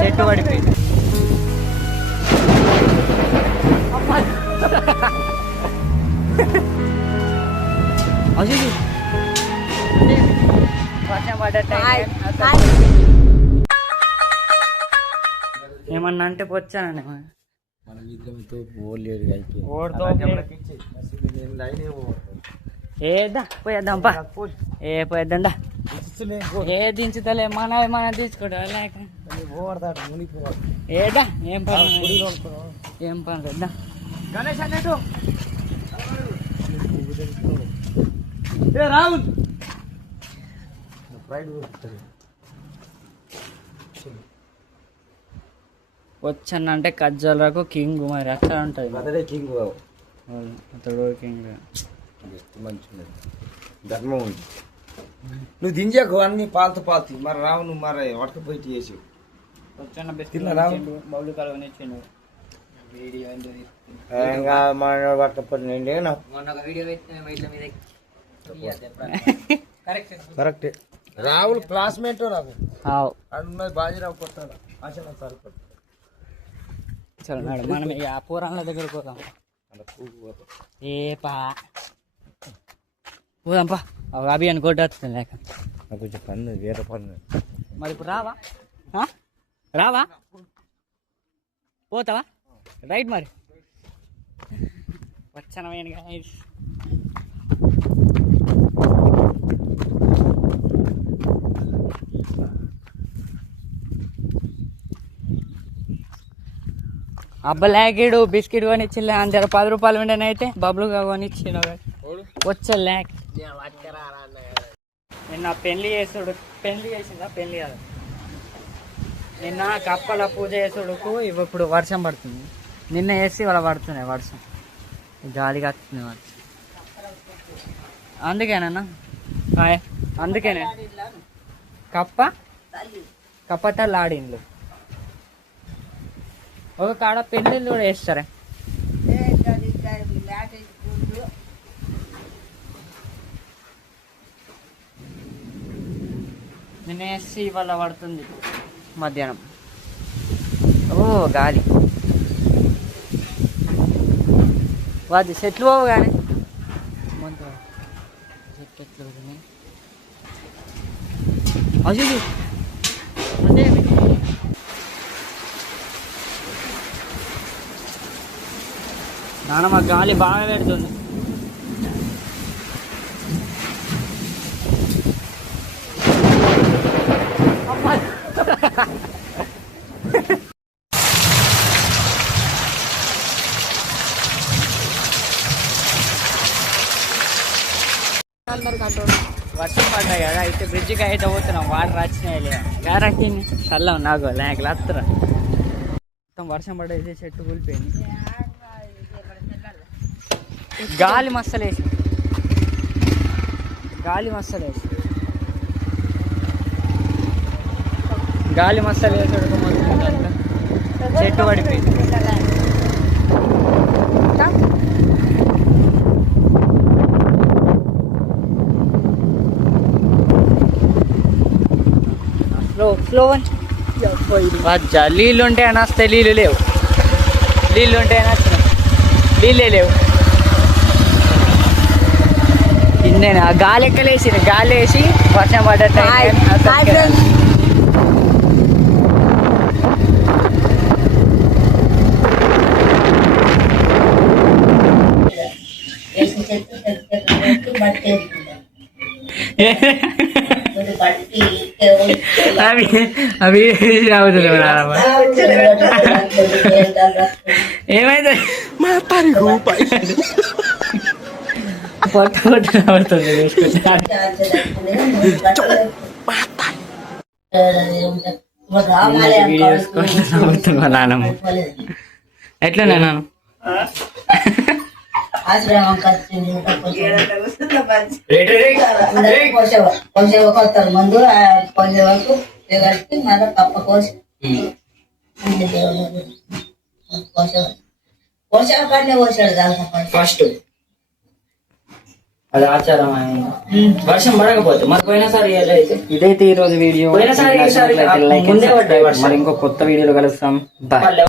చెట్టు పడిపోయింది. వర్షం పడ్డ ఏమన్నా అంటే వచ్చానండి ఏదా పోయేద్దాం పా. ఏ పోయేద్దా ఏ దించుతలే మనం తీసుకోవడం ఏదా ఏం పని ఏం పని లేదా గణేష్ అన్నట్టు రాహుల్ వచ్చానంటే కజ్జలకు కింగ్ మరి అట్లా ఉంటుంది అతడే కింగ్ అతడు కింగ్ మంచిగా ధర్మం ఉంది. నువ్వు దించాకు అన్ని పాలతో పాలుతాయి. మరి రావు నువ్వు మరి వడకపోయి చేసి బౌలు కలవనిచ్చిండు వడకపోయి నేను కరెక్టే. రాహుల్ క్లాస్మేట్ నాకు ఉన్నది బాజీరావు కొట్టాడు ఆశ సరిపడు. చలో మేడం మనం ఇక ఆ పూరాల దగ్గరకు పోదాం. ఏ పా పోదాంపా అభి అని కొట్టేస్తుంది లేక నాకు కొంచెం పన్ను వేరే పన్ను. మరి ఇప్పుడు రావా రావా పోతావా రైట్ మరి వచ్చనమైన అబ్బలేకిడు బిస్కెట్ కొనిచ్చింది అందరు 10 రూపాయలు ఉండేనైతే బబ్లుగా కొనిచ్చిన వచ్చే లేక్. నిన్న పెళ్లి చేసిందా పెళ్లి కాదు నిన్న కప్పల పూజ చేసుడుకు ఇప్పుడు వర్షం పడుతుంది. నిన్న వేసి వాళ్ళ పడుతున్నాయి వర్షం గాలిగా వస్తుంది వర్షం. అందుకేనా అందుకేనే కప్పటల్లు ఆడిండ్లు ఒక కాడ పెళ్ళిళ్ళు కూడా వేస్తారా. నిన్న వేసి ఇవాళ పడుతుంది మధ్యాహ్నం. ఓ గాలి వాది చెట్లు పోవు కానీ చెట్లు ఎట్లు అది అంటే నానమ్మ గాలి బాగా పెడుతుంది. వర్షం పడ్డాయి కదా అయితే బ్రిడ్జికి అయితే పోతున్నాం. వాటర్ వచ్చినాయి లేదా గారకి చల్లం నాకు లేక లేత్తరా మొత్తం వర్షం పడైతే చెట్టు కూలిపోయింది. గాలి మస్తలేసి చెట్టు పడిపోయింది. స్లో నీళ్ళు ఉంటే అని వస్తే నీళ్ళు లేవు. నీళ్ళు ఉంటే అని వచ్చిన నీళ్ళే లేవు. కిందనే ఆ గాలి ఎక్కలేసి గాలి వేసి వర్షం పడ్డట్టు అవి ఏమైతే పొట్ట పడుతుంది నానమ్మ ఎట్లా నాన్న కొత్తారు ముందు కొంచెం వరకు కలిపి మళ్ళీ కప్ప కోసి కోసాడు కానీ కోసాడు దాంట్లో ఫస్ట్ అది ఆచారం అని. వర్షం పడకపోతే మరి పోయినసారి అయితే ఇదైతే ఈ రోజు వీడియో పోయినసారి ఈసారి లైక్ ముందే పడ్డాయి వర్షం. మరి ఇంకో కొత్త వీడియోలో కలుస్తాం బాయ్. మళ్ళీ